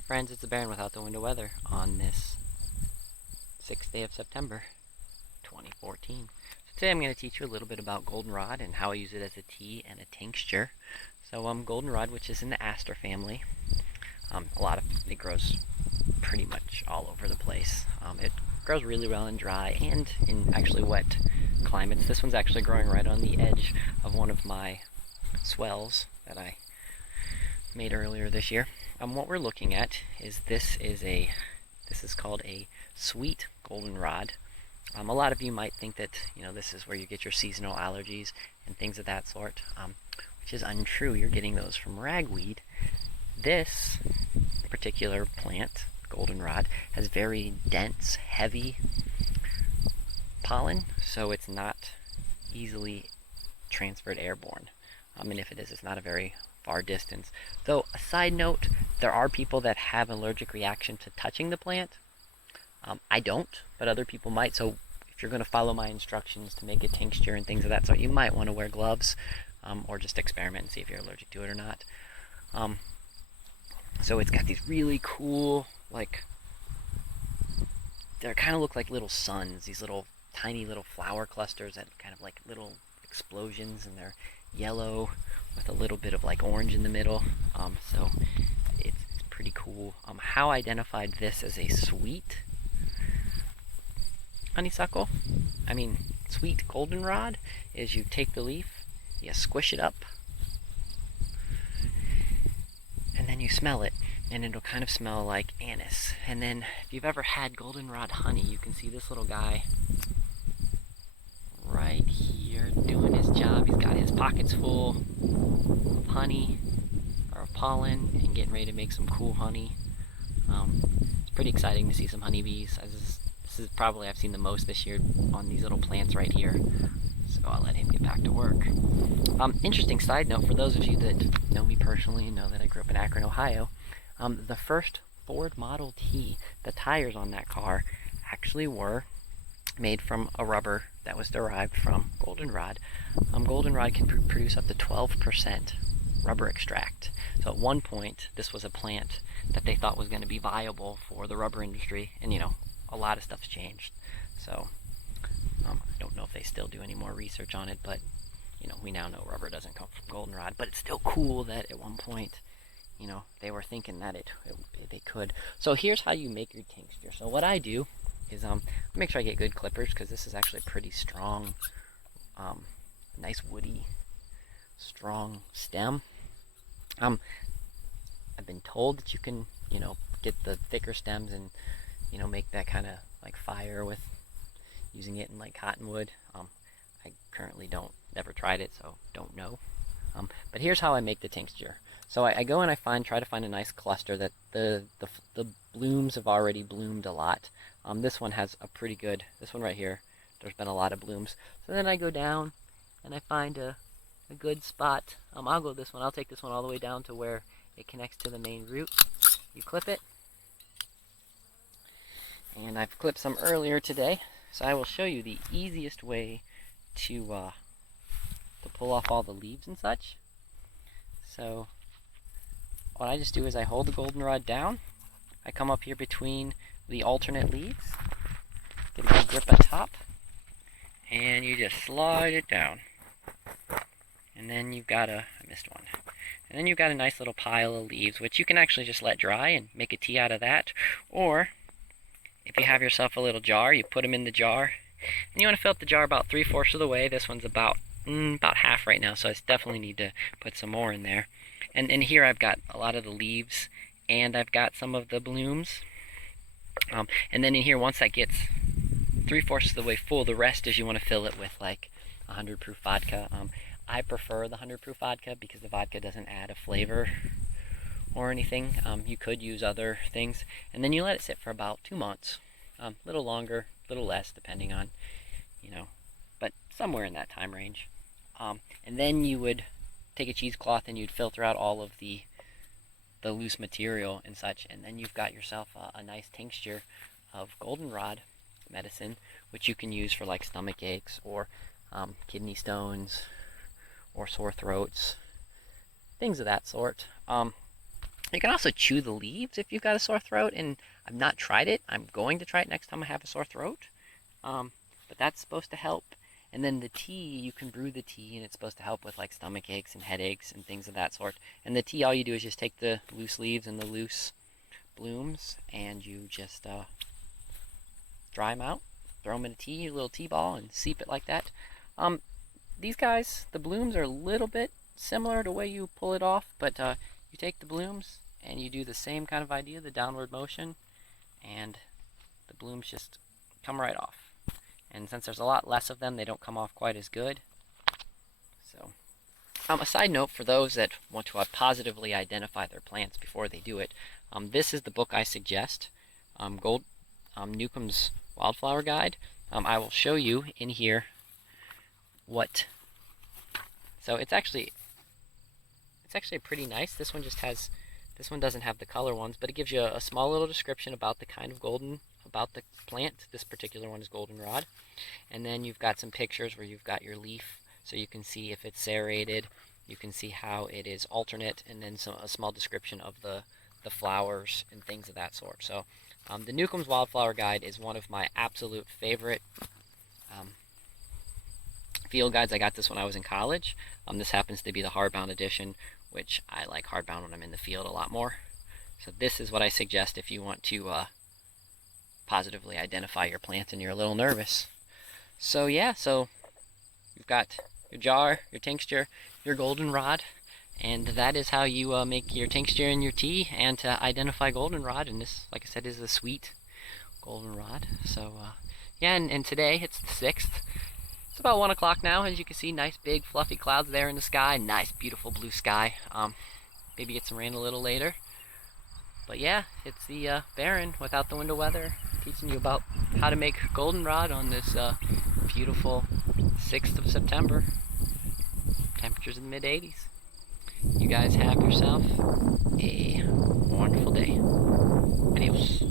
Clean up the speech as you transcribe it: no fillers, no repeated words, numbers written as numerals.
Hey friends, it's the Baron without the window weather on this 6th day of September 2014. So today I'm going to teach you a little bit about goldenrod and how I use it as a tea and a tincture. So goldenrod, which is in the aster family, it grows pretty much all over the place. It grows really well in dry and in actually wet climates. This one's actually growing right on the edge of one of my swells that I made earlier this year. What we're looking at is this is called a sweet goldenrod. A lot of you might think that this is where you get your seasonal allergies and things of that sort, which is untrue. You're getting those from ragweed. This particular plant, goldenrod, has very dense, heavy pollen, so it's not easily transferred airborne. And if it is, it's not a very far distance. Though, a side note, there are people that have an allergic reaction to touching the plant. I don't, but other people might. So if you're going to follow my instructions to make a tincture and things of that sort, you might want to wear gloves or just experiment and see if you're allergic to it or not. So it's got these really cool, they kind of look like little suns, these little tiny little flower clusters that kind of like little explosions, and they're yellow with a little bit of orange in the middle. So it's pretty cool. How I identified this as a sweet sweet goldenrod is you take the leaf, you squish it up, and then you smell it, and it'll kind of smell like anise. And then if you've ever had goldenrod honey, you can see this little guy right here doing his job. He's got his pockets full of honey or of pollen and getting ready to make some cool honey. It's pretty exciting to see some honeybees. This is probably I've seen the most this year on these little plants right here. So I'll let him get back to work. Interesting side note for those of you that know me personally and know that I grew up in Akron, Ohio. The first Ford Model T, the tires on that car actually were made from a rubber that was derived from goldenrod. Goldenrod can produce up to 12% rubber extract. So at one point, this was a plant that they thought was going to be viable for the rubber industry, and a lot of stuff's changed. So I don't know if they still do any more research on it, but we now know rubber doesn't come from goldenrod. But it's still cool that at one point, they were thinking that they could. So here's how you make your tincture. So what I do is make sure I get good clippers, because this is actually a pretty strong, nice woody, strong stem. I've been told that you can, get the thicker stems and, make that kind of like fire with using it in like cottonwood. I currently never tried it, so don't know. But here's how I make the tincture. So I go and try to find a nice cluster that the blooms have already bloomed a lot. This one has a pretty good, this one right here, there's been a lot of blooms. So then I go down and I find a good spot. I'll go this one, I'll take this one all the way down to where it connects to the main root. You clip it. And I've clipped some earlier today, so I will show you the easiest way to pull off all the leaves and such. So what I just do is I hold the goldenrod down, I come up here between the alternate leaves, get a good grip at top, and you just slide it down. And then you've got I missed one. And then you've got a nice little pile of leaves, which you can actually just let dry and make a tea out of that. Or if you have yourself a little jar, you put them in the jar, and you want to fill up the jar about 3/4 of the way. This one's about half right now, so I definitely need to put some more in there. And here I've got a lot of the leaves, and I've got some of the blooms. And then in here, once that gets 3/4 of the way full, the rest is you want to fill it with like 100 proof vodka. I prefer the 100 proof vodka because the vodka doesn't add a flavor or anything. You could use other things, and then you let it sit for about 2 months. A little longer, a little less, depending on, but somewhere in that time range. And then you would take a cheesecloth and you'd filter out all of the loose material and such, and then you've got yourself a nice tincture of goldenrod medicine, which you can use for like stomach aches or kidney stones or sore throats, things of that sort. You can also chew the leaves if you've got a sore throat, and I've not tried it. I'm going to try it next time I have a sore throat. But that's supposed to help. And then the tea, you can brew the tea, and it's supposed to help with like stomach aches and headaches and things of that sort. And the tea, all you do is just take the loose leaves and the loose blooms, and you just dry them out, throw them in a little tea ball, and seep it like that. These guys, the blooms are a little bit similar to the way you pull it off, but you take the blooms and you do the same kind of idea, the downward motion, and the blooms just come right off. And since there's a lot less of them, they don't come off quite as good. So, a side note for those that want to positively identify their plants before they do it, this is the book I suggest, Newcomb's Wildflower Guide. I will show you in here what. So it's actually pretty nice. This one doesn't have the color ones, but it gives you a small little description about the kind of about the plant. This particular one is goldenrod. And then you've got some pictures where you've got your leaf, so you can see if it's serrated, you can see how it is alternate, and then a small description of the flowers and things of that sort. So the Newcomb's Wildflower Guide is one of my absolute favorite field guides. I got this when I was in college. This happens to be the hardbound edition, which I like hardbound when I'm in the field a lot more. So this is what I suggest if you want to positively identify your plant and you're a little nervous. So yeah, so you've got your jar, your tincture, your goldenrod, and that is how you make your tincture and your tea, and to identify goldenrod. And this, like I said, is a sweet goldenrod. So yeah, and today it's the 6th. It's about 1 o'clock now. As you can see, nice big fluffy clouds there in the sky. Nice beautiful blue sky. Maybe get some rain a little later. But yeah, it's the Barren without the winter weather, teaching you about how to make goldenrod on this beautiful 6th of September. Temperatures in the mid-80s. You guys have yourself a wonderful day. Adios.